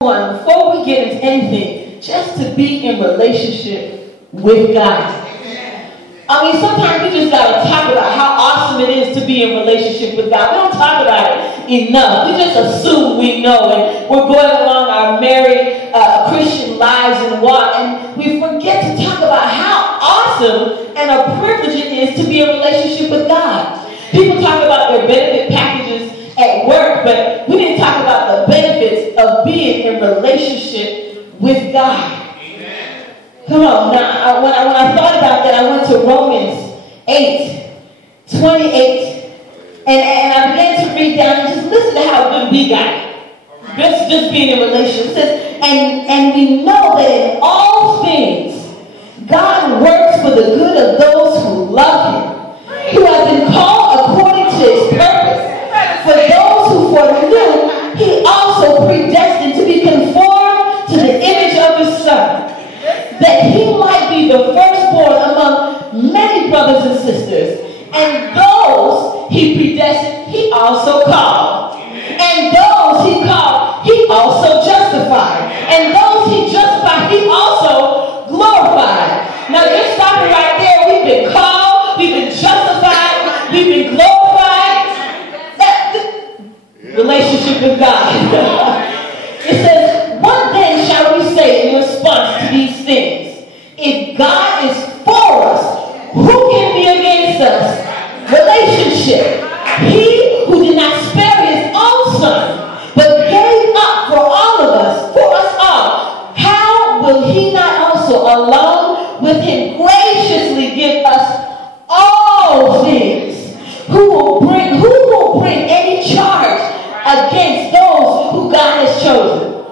Before we get into anything, just to be in relationship with God. I mean, sometimes we just got to talk about how awesome it is to be in relationship with God. We don't talk about it enough. We just assume we know, and we're going along our merry Christian lives and walk, and we forget to talk about how awesome and a privilege it is to be in relationship with God. People talk about their benefit packages at work, but we didn't talk about the benefits of being in relationship with God. Amen. Come on. Now, when I thought about that, I went to Romans 8:28, and I began to read down and just listen to how good we got it. Just being in relationship. It says, and we know that in all things, God works for the good of those who love Him, who have been called according to His purpose. For those who foreknew, He also predestined to be conformed to the image of His Son, that He might be the firstborn among many brothers and sisters. And those He predestined, He also called. And those He called, He also justified. And those He justified, He also glorified. Now just stop it right there. We've been called, we've been justified, we've been glorified. Relationship with God. It says, what then shall we say in response to these things? If God is for us, who can be against us? Relationship. He who did not spare His own Son, but gave up for all of us, for us all, how will He not also along with Him graciously give us all things? Who will bring any charge against those who God has chosen?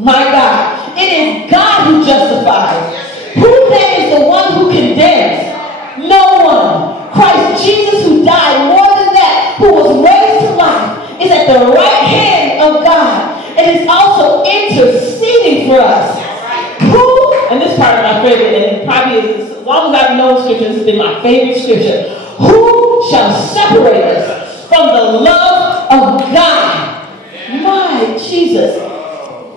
My God. It is God who justifies. Who then is the one who condemns? No one. Christ Jesus, who died, more than that, who was raised to life, is at the right hand of God and is also interceding for us. Who, and this part is my favorite, and it probably is, as long as I've known scripture, this has been my favorite scripture. Who shall separate us from the love of God? My Jesus.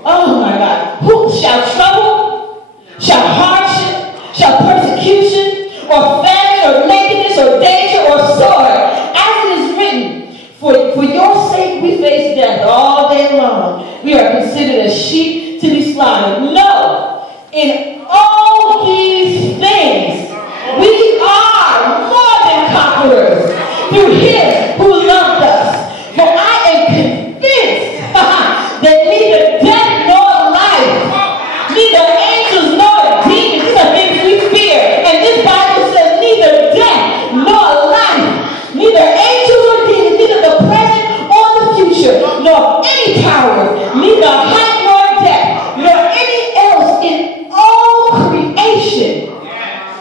Oh my God. Who shall trouble? Shall hardship? Shall persecution? Or famine? Or nakedness? Or danger? Or sword? As it is written, for your sake we face death all day long. We are considered as sheep to be slaughtered. No. In all these things we are more than conquerors through Him who loved us. For I am convinced that neither death nor life, neither angels nor demons, these are things we fear. And this Bible says neither death nor life, neither angels or demons, neither the present or the future, nor any power, neither height nor depth, nor any else in all creation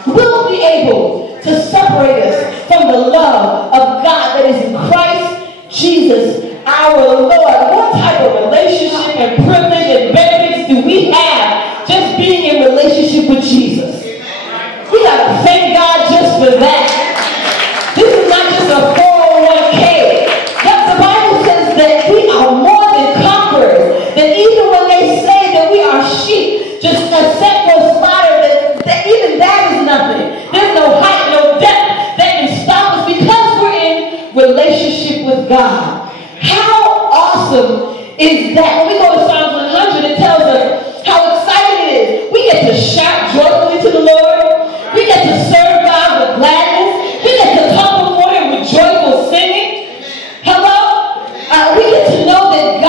will be able to separate us from the love of God that is in Christ Jesus our Lord. What type of relationship and privilege and benefits do we have just being in relationship with Jesus? We got to thank God just for that. This is not just a 401k. The Bible says that we are more than conquerors. That even when they say that we are sheep, just accept or slaughter, that even that is nothing. There's no height, no depth that can stop us because we're in relationship with God. How awesome is that? When we go to Psalms 100, it tells us how exciting it is. We get to shout joyfully to the Lord. We get to serve God with gladness. We get to come before Him with joyful singing. Hello? We get to know that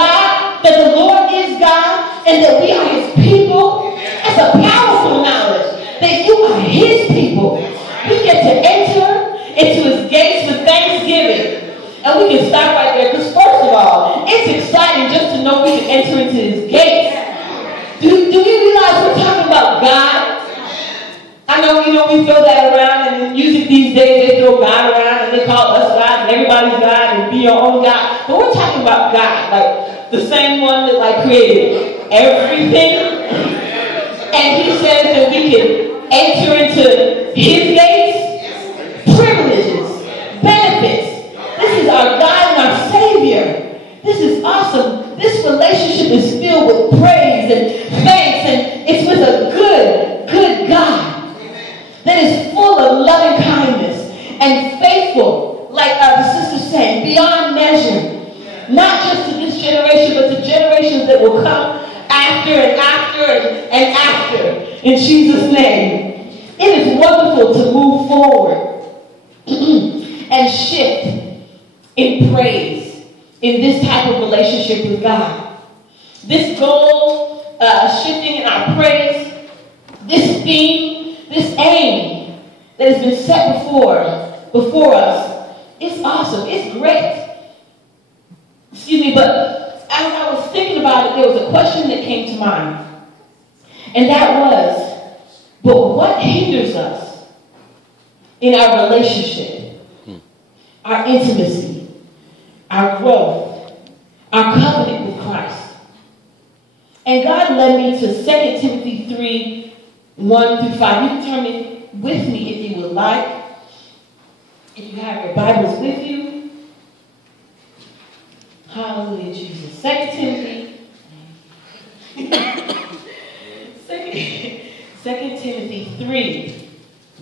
the Lord is God, and that we are His people. That's a powerful knowledge, that you are His people. We get to enter into His gates with thanksgiving. And we can stop right there, because first of all, it's exciting just to know we can enter into His gates. Do we realize we're talking about God? I know, we throw that around, and in music these days, they throw God around, and they call us God, and everybody's God, and be your own God. But we're talking about God, like the same one that created everything. And He says that we can enter into His gates, privileges, benefits. This is our God and our Savior. This is awesome. This relationship is filled with praise praise and thanks, and it's with a good God that is full of loving kindness and faithful, like the sister said, beyond measure. Not just to this generation, but to generations that will come after and after and after. In Jesus' name. It is wonderful to move forward and shift in praise in this type of relationship with God. This goal, shifting in our praise, this theme, this aim that has been set before us, it's awesome. It's great. Excuse me, but as I was thinking about it, there was a question that came to mind. And that was, but what hinders us in our relationship, our intimacy, our growth, our covenant with Christ? And God led me to 2 Timothy 3, 1 through 5. You can turn it with me if you would like. If you have your Bibles with you. Hallelujah, Jesus. 2 Timothy 3,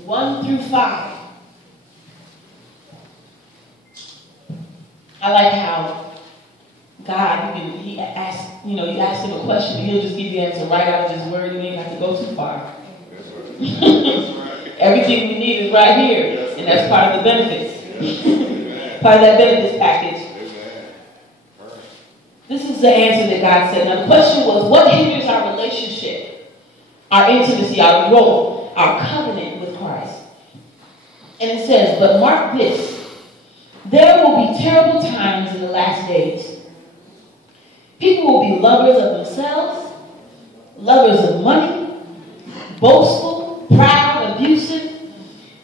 1 through 5. I like how God, you ask him a question, and he'll just give you the answer right out of his word. You ain't have to go too far. Everything we need is right here, and that's part of the benefits. Part of that benefits package. This is the answer that God said. Now the question was, what hinders our relationship, our intimacy, our growth, our covenant with Christ? And it says, but mark this, there will be terrible times in the last days. People will be lovers of themselves, lovers of money, boastful, proud, abusive,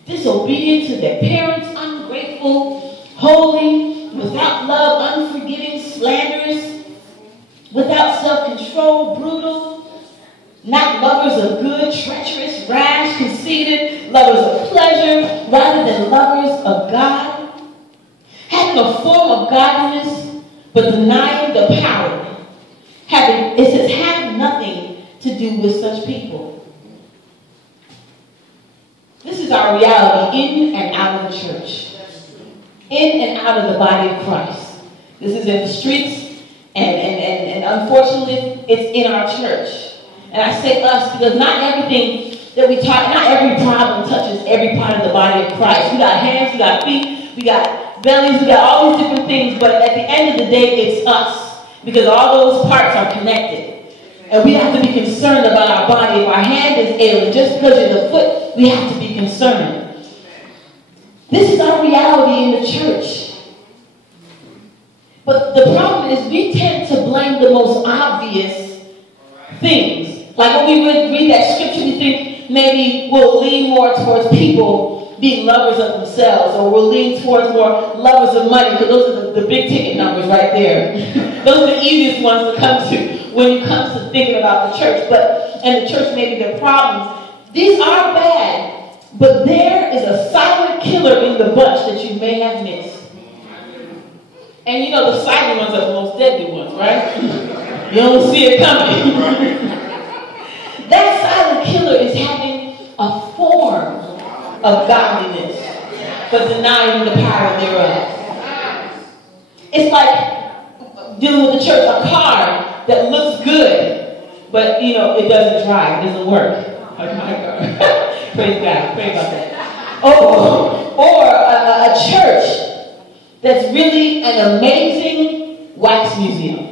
disobedient to their parents, ungrateful, holy, without love, unforgiving, slanderous, without self-control, brutal, not lovers of good, treacherous, rash, conceited, lovers of pleasure rather than lovers of God, having a form of godliness but denying the power. It says, have nothing to do with such people. This is our reality in and out of the church, in and out of the body of Christ. This is in the streets. And unfortunately, it's in our church. And I say us because not everything that we talk, not every problem touches every part of the body of Christ. We got hands, we got feet, we got bellies, we got all these different things. But at the end of the day, it's us. Because all those parts are connected. And we have to be concerned about our body. If our hand is ailing, just because you're the foot, we have to be concerned. This is our reality in the church. But the problem is we tend to blame the most obvious things. Like when we read that scripture, we think maybe we'll lean more towards people being lovers of themselves, or we'll lean towards more lovers of money, because those are the big ticket numbers right there. Those are the easiest ones to come to when it comes to thinking about the church. And the church, maybe their problems. These are bad, but there is a silent killer in the bunch that you may have missed. And you know the silent ones are the most deadly ones, right? You don't see it coming. That silent killer is having a form of godliness, but denying the power thereof. It's like dealing with the church, a car that looks good, but it doesn't drive, it doesn't work. Like my car. Praise God, pray about that. Or a church that's really an amazing wax museum.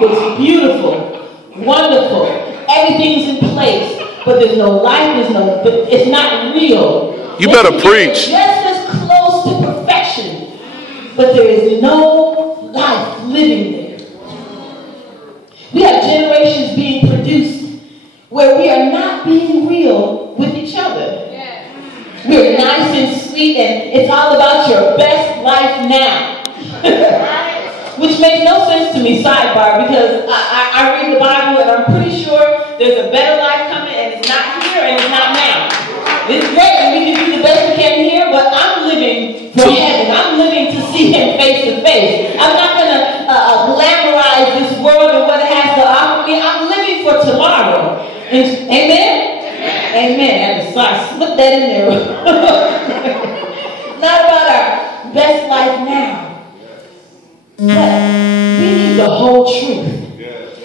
It's beautiful, wonderful, everything's in place, but there's no life, it's not real. You better preach. Just as close to perfection, but there is no life living there. We have generations being produced where we are not being real with each other. We're nice and sweet, and it's all about your best life now. Which makes no sense to me, sidebar, because I read the Bible and I'm pretty sure there's a better life coming, and it's not here and it's not now. It's great and we can do the best we can here, but I'm living for heaven. I'm living to see him face to face. I'm not going to glamorize this world and what it has to offer. Amen? Amen. I slipped that in there. Not about our best life now. But we need the whole truth.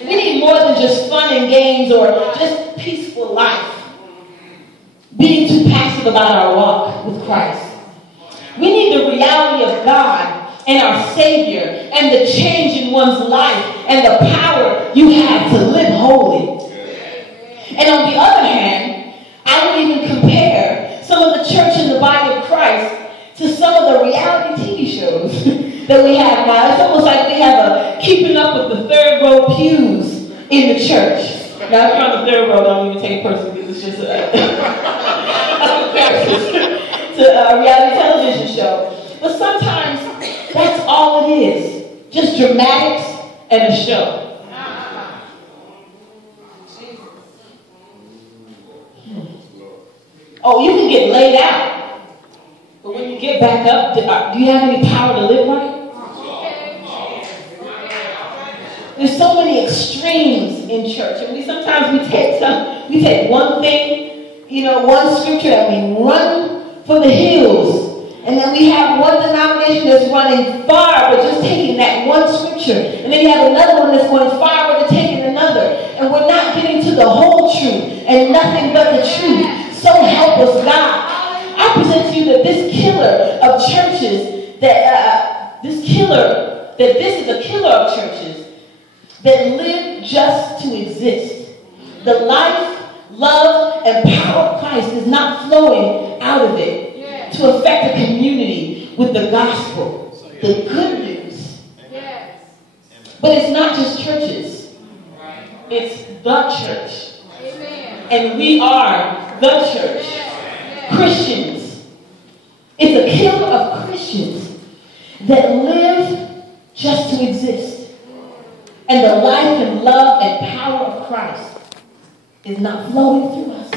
We need more than just fun and games or just peaceful life. Being too passive about our walk with Christ. We need the reality of God and our Savior and the change in one's life and the power you have to live holy. And on the other hand, I would even compare some of the church in the body of Christ to some of the reality TV shows that we have now. It's almost like we have a keeping up with the third row pews in the church. Now, if you're on the third row, don't even take it personally because it's just a comparison to a reality television show. But sometimes that's all it is. Just dramatics and a show. Oh, you can get laid out. But when you get back up, do you have any power to live right? There's so many extremes in church. And sometimes we take one thing, one scripture, and we run for the hills. And then we have one denomination that's running far, but just taking that one scripture. And then you have another one that's going far, but taking another. And we're not getting to the whole truth and nothing but the truth. So help us, God. I present to you that this killer of churches, this is a killer of churches that live just to exist. The life, love, and power of Christ is not flowing out of it to affect a community with the gospel, the good news. But it's not just churches. It's the church. And we are the church. Christians. It's a killer of Christians that live just to exist. And the life and love and power of Christ is not flowing through us.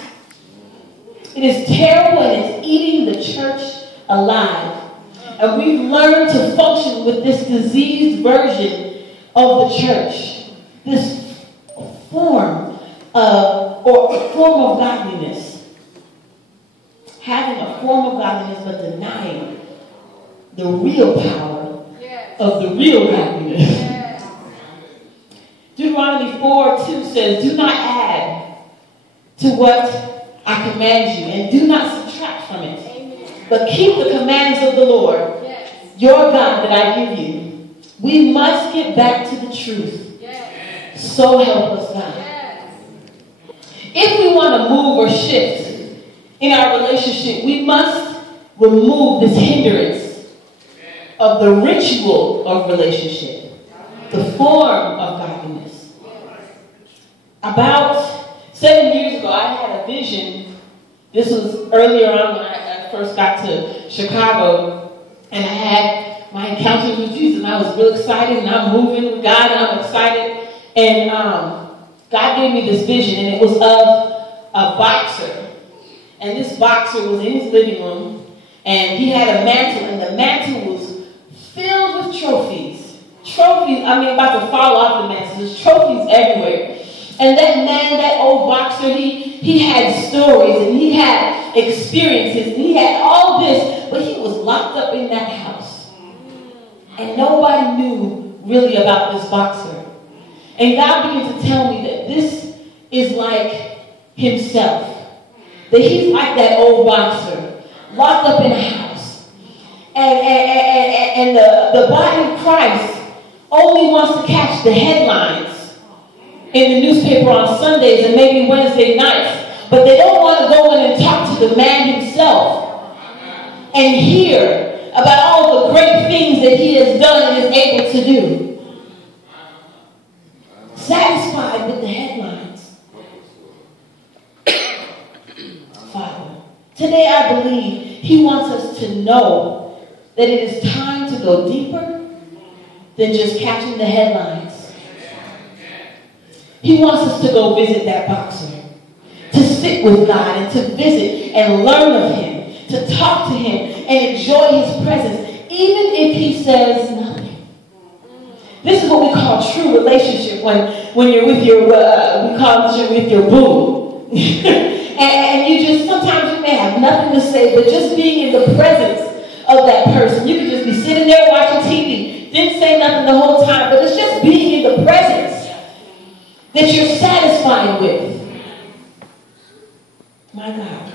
It is terrible and it's eating the church alive. And we've learned to function with this diseased version of the church. This form of godliness. Having a form of godliness but denying the real power of the real godliness. Deuteronomy 4:2 says, do not add to what I command you, and do not subtract from it, but keep the commands of the Lord, your God, that I give you. We must get back to the truth. So help us, God. If we want to move or shift in our relationship, we must remove this hindrance of the ritual of relationship, the form of godliness. About 7 years ago, I had a vision. This was earlier on when I first got to Chicago, and I had my encounters with Jesus, and I was real excited, and I'm moving with God, and I'm excited. And God gave me this vision, and it was of a boxer. And this boxer was in his living room, and he had a mantle, and the mantle was filled with trophies. Trophies, about to fall off the mantle. There's trophies everywhere. And that man, that old boxer, he had stories, and he had experiences, and he had all this, but he was locked up in that house. And nobody knew really about this boxer. And God began to tell me that this is like himself. That he's like that old boxer, locked up in a house. And the body of Christ only wants to catch the headlines in the newspaper on Sundays and maybe Wednesday nights. But they don't want to go in and talk to the man himself and hear about all the great things that he has done and is able to do. Satisfied with the headlines. Father, today I believe he wants us to know that it is time to go deeper than just catching the headlines. He wants us to go visit that boxer, to sit with God and to visit and learn of him, to talk to him and enjoy his presence, even if he says nothing. This is what we call true relationship when you're with your, we call it with your boo. and you just, sometimes you may have nothing to say, but just being in the presence of that person. You could just be sitting there watching TV, didn't say nothing the whole time, but it's just being in the presence that you're satisfied with. My God.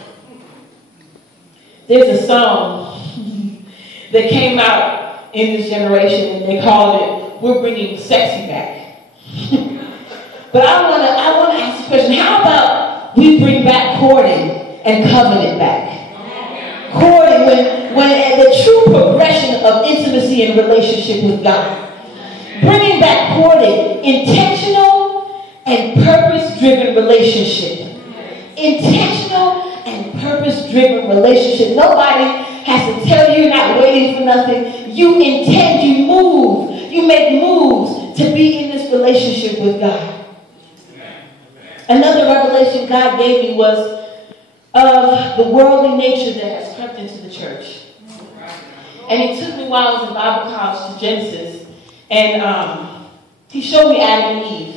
There's a song that came out in this generation, and they called it, "We're Bringing Sexy Back." But I want to ask the question, how about we bring back courting and covenant back? Courting, when the true progression of intimacy and relationship with God. Bringing back courting, intentional and purpose-driven relationship. Intentional and purpose-driven relationship. Nobody has to tell you you're not waiting for nothing. You intend, you move, you make moves to be in this relationship with God. Another revelation God gave me was of the worldly nature that has crept into the church. And it took me while I was in Bible college to Genesis, and he showed me Adam and Eve.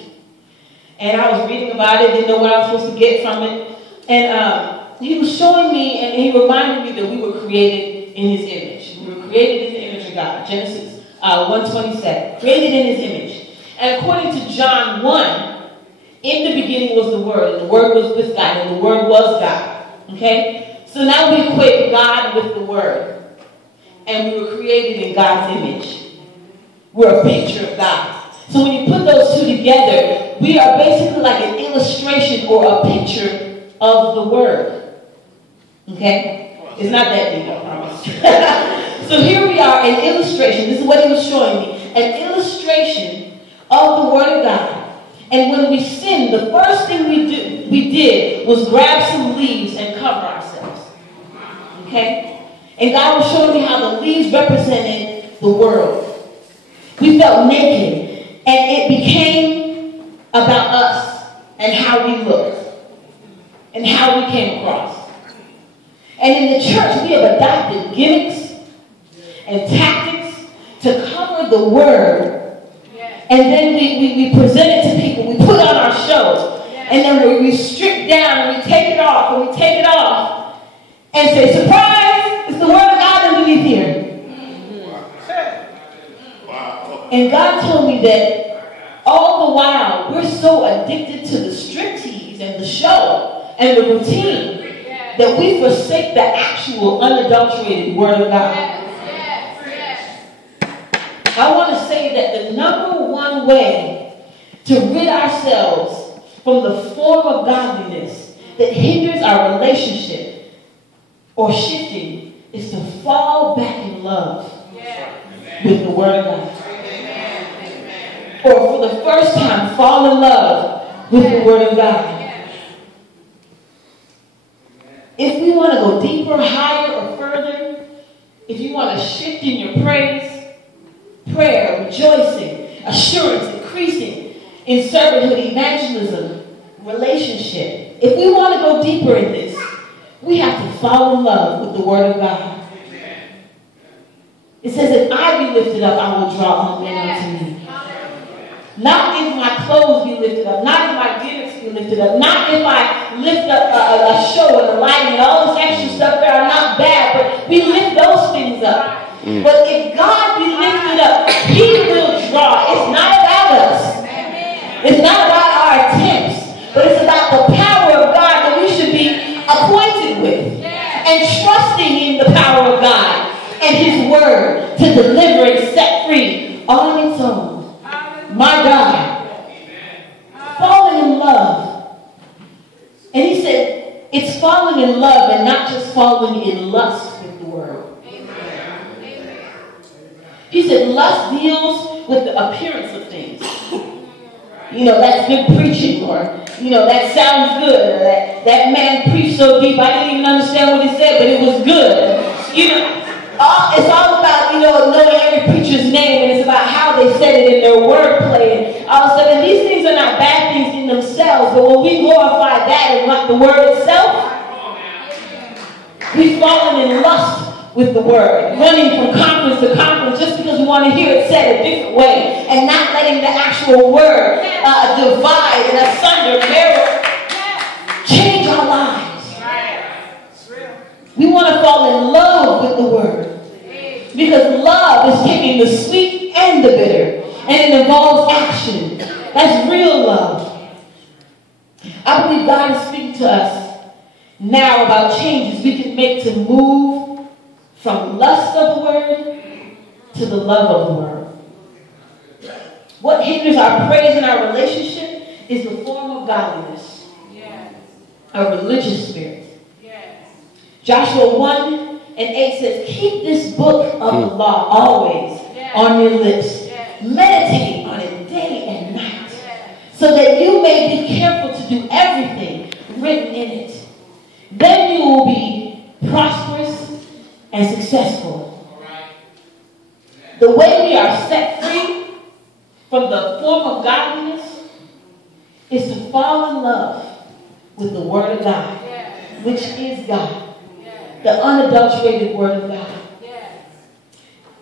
And I was reading about it, didn't know what I was supposed to get from it. And he was showing me, and he reminded me that we were created in his image. We were created in the image of God. Genesis 1:27. Created in his image. And according to John 1, in the beginning was the Word, and the Word was with God, and the Word was God. Okay? So now we equate God with the Word. And we were created in God's image. We're a picture of God. So when you put those two together, we are basically like an illustration or a picture of the Word. Okay? It's not that deep, I promise. So here we are, an illustration. This is what he was showing me. An illustration of the Word of God. And when we sinned, the first thing we did was grab some leaves and cover ourselves. Okay? And God was showing me how the leaves represented the world. We felt naked, and it became about us and how we looked and how we came across. And in the church, we have adopted gimmicks and tactics to cover the Word. And then we present it to people. We put on our shows. And then we strip down and we take it off. And we take it off and say, surprise, it's the Word of God underneath here. And God told me that all the while we're so addicted to the striptease and the show and the routine that we forsake the actual unadulterated Word of God. I want to say that the number one way to rid ourselves from the form of godliness that hinders our relationship or shifting is to fall back in love with the Word of God. Or for the first time, fall in love with the Word of God. If we want to go deeper, higher, or further, if you want to shift in your praise, prayer, rejoicing, assurance, increasing in servanthood, evangelism, relationship. If we want to go deeper in this, we have to fall in love with the Word of God. It says, if I be lifted up, I will draw all men unto me. Not if my clothes be lifted up, not if my gimmicks be lifted up, not if I lift up a show and a lighting and all this extra stuff that are not bad, but we lift those things up. But if God be lifted up, He will draw. It's not about us. It's not about our attempts, but it's about the power of God that we should be acquainted with and trusting in the power of God and His Word to deliver and set free on its own. My God. Falling in love. And he said, it's falling in love and not just falling in lust with the Word. He said lust deals with the appearance of things. You know, that's good preaching, or, you know, that sounds good, or that man preached so deep I didn't even understand what he said, but it was good. You know, it's all about, you know, knowing every preacher's name, and it's about how they said it in their wordplay and all of a sudden. These things are not bad things in themselves, but when we glorify that and not the Word itself, we've fallen in lust with the Word, running from conference to conference just because we want to hear it said a different way, and not letting the actual Word divide and asunder, change the sweet and the bitter. And it involves action. That's real love. I believe God is speaking to us now about changes we can make to move from lust of the word to the love of the word. What hinders our praise and our relationship is the form of godliness, a religious spirit. Joshua 1:8 says, keep this book of the law always on your lips. Meditate on it day and night, so that you may be careful to do everything written in it. Then you will be prosperous and successful. The way we are set free from the form of godliness is to fall in love with the Word of God, which is God. The unadulterated Word of God.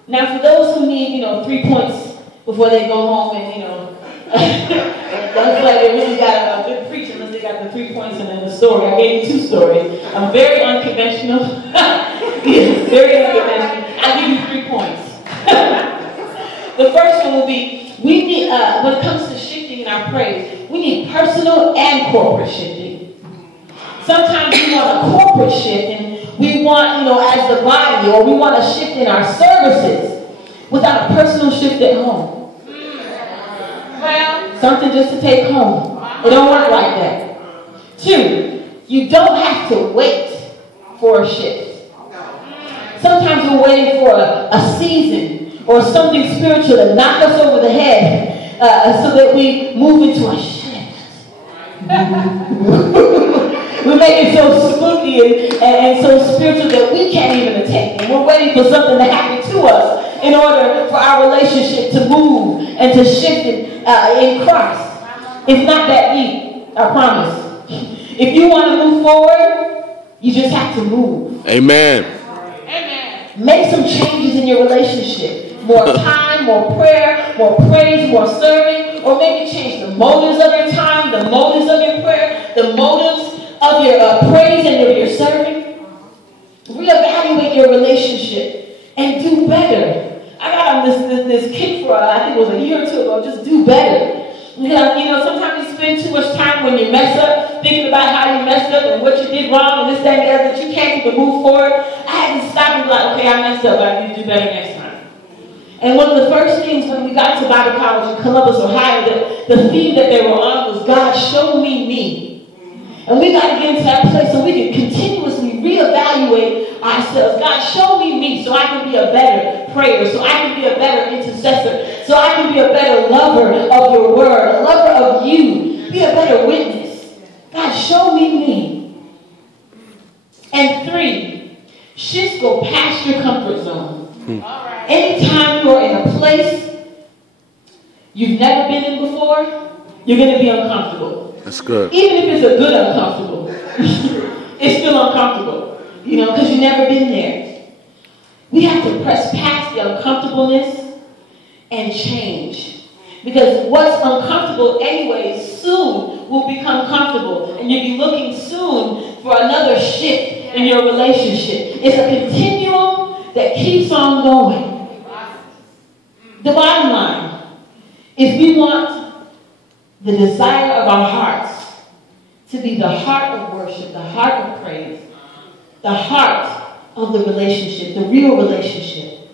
Now, for those who need, 3 points before they go home and, that's like they really got a good preach unless they got the 3 points and then the story. I gave you 2 stories. I'm very unconventional. Very unconventional. I'll give you 3 points. The first one will be, we need, when it comes to shifting in our praise, we need personal and corporate shifting. Sometimes we want a corporate shift and we want, as the body, or we want a shift in our services without a personal shift at home. Well, something just to take home. It don't work like that. 2, you don't have to wait for a shift. Sometimes we're waiting for a season or something spiritual to knock us over the head so that we move into a shift. We make it so spooky and so spiritual that we can't even attain. And we're waiting for something to happen to us in order for our relationship to move and to shift in Christ. It's not that deep, I promise. If you want to move forward, you just have to move. Amen. Make some changes in your relationship. More time, more prayer, more praise, more serving. Or maybe change the motives of your time, the motives of your prayer, the motives of your praise and of your serving. Reevaluate your relationship and do better. I got on this kick for, I think it was a year or 2 ago, just do better. Because, sometimes you spend too much time when you mess up, thinking about how you messed up and what you did wrong and this, that, and the other, that you can't even move forward. I had to stop and be like, okay, I messed up, but I need to do better next time. And one of the first things when we got to Bible College in Columbus, Ohio, the theme that they were on was, God, show me. And we got to get into that place so we can continuously reevaluate ourselves. God, show me so I can be a better prayer, so I can be a better intercessor, so I can be a better lover of your word, a lover of you, be a better witness. God, show me. And 3, shifts go past your comfort zone. Anytime you're in a place you've never been in before, you're going to be uncomfortable. That's good. Even if it's a good uncomfortable, it's still uncomfortable, because you've never been there. We have to press past the uncomfortableness and change. Because what's uncomfortable anyway soon will become comfortable. And you'll be looking soon for another shift in your relationship. It's a continuum that keeps on going. The bottom line, if we want the desire of our hearts to be the heart of worship, the heart of praise, the heart of the relationship, the real relationship,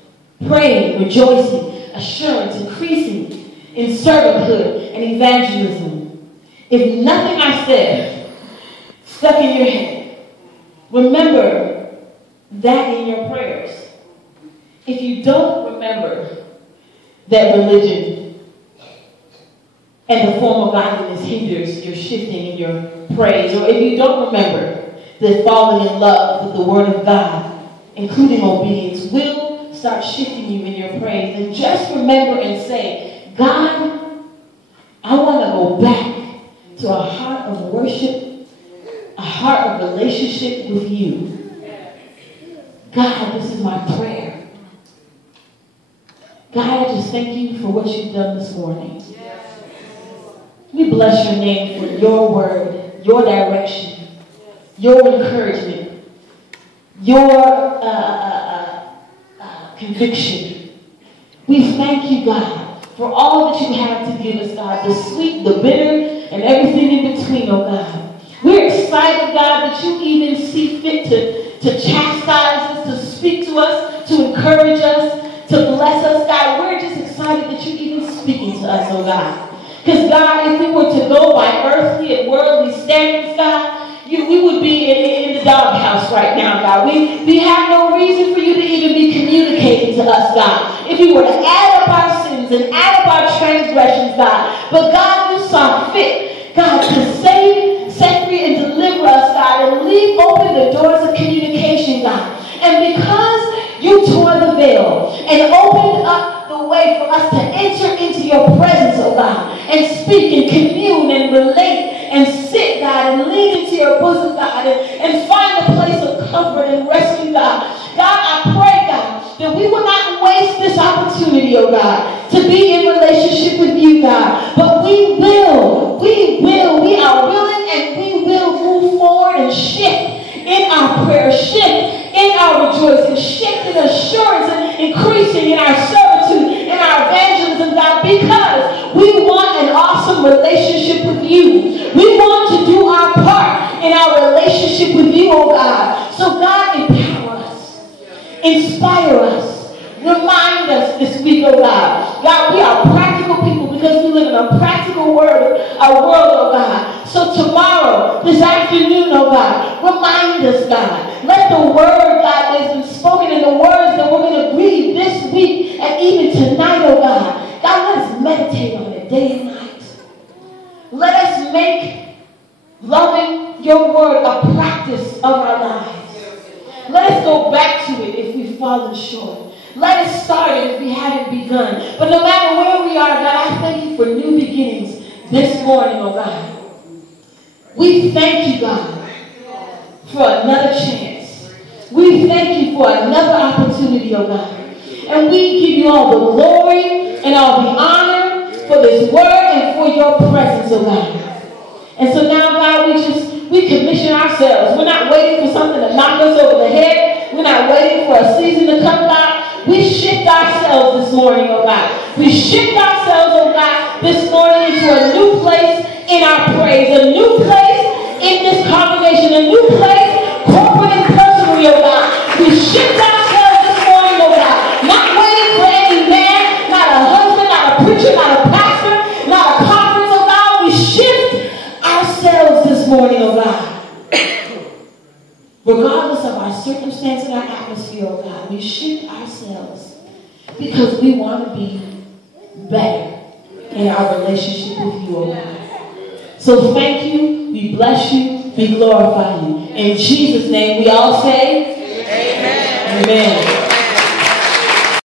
praying, rejoicing, assurance, increasing in servanthood and evangelism. If nothing I said stuck in your head, remember that in your prayers. If you don't remember that religion and the form of godliness hinders your shifting in your praise, or if you don't remember that falling in love with the Word of God, including obedience, will start shifting you in your praise, then just remember and say, God, I want to go back to a heart of worship, a heart of relationship with you. God, this is my prayer. God, I just thank you for what you've done this morning. We bless your name for your word, your direction, your encouragement, your conviction. We thank you, God, for all that you have to give us, God, the sweet, the bitter, and everything in between, oh God. We're excited, God, that you even see fit to chastise us, to speak to us, to encourage us, to bless us, God. We're just excited that you're even speaking to us, oh God. Because, God, if we were to go by earthly and worldly standards, God, we would be in the doghouse right now, God. We have no reason for you to even be communicating to us, God. If you were to add up our sins and add up our transgressions, God. But, God, you saw fit, God, to save, set free, and deliver us, God, and leave open the doors of communication, God. And because you tore the veil and opened up the way for us to enter into your presence, oh God, and speak and commune and relate and sit, God, and lean into your bosom, God, and find a place of comfort and rescue, God. God, I pray, God, that we will not waste this opportunity, oh God, to be in relationship with you, God. But we are willing, and we will move forward and shift in our prayer, shift in our rejoicing, shift in assurance, and increasing in our servitude, in our evangelism, God, because we want an awesome relationship with you. We want to do our part in our relationship with you, oh God. So God, empower us, inspire us, remind us this week, oh God. God, we are practical people because we live in a practical world, oh God. So tomorrow, this afternoon, oh God, remind us, God. Let the word, God, that has been spoken in the words that we're going to read this week and even tonight, oh God. God, let us meditate on it day and night. Let us make loving your word a practice of our lives. Let us go back to it if we've fallen short. Let us start it if we haven't begun. But no matter where we are, God, I thank you for new beginnings this morning, oh God. We thank you, God, for another chance. We thank you for another opportunity, oh God. And we give you all the glory and all the honor for this word and for your presence, oh God. And so now, God, we commission ourselves. We're not waiting for something to knock us over the head. We're not waiting for a season to come, God. We shift ourselves this morning, oh God. We shift ourselves, oh God, this morning into a new place in our praise, a new place in this congregation, a new place, corporate and personally, oh God. We shift ourselves this morning, oh God, not waiting for any man, not a husband, not a preacher, not a pastor, not a conference, oh God. We shift ourselves this morning, oh God. Regardless of our circumstance and our atmosphere, oh God, we shift ourselves because we want to be better in our relationship with you, oh God. So thank you, we bless you, we glorify you. In Jesus' name we all say, amen. Amen.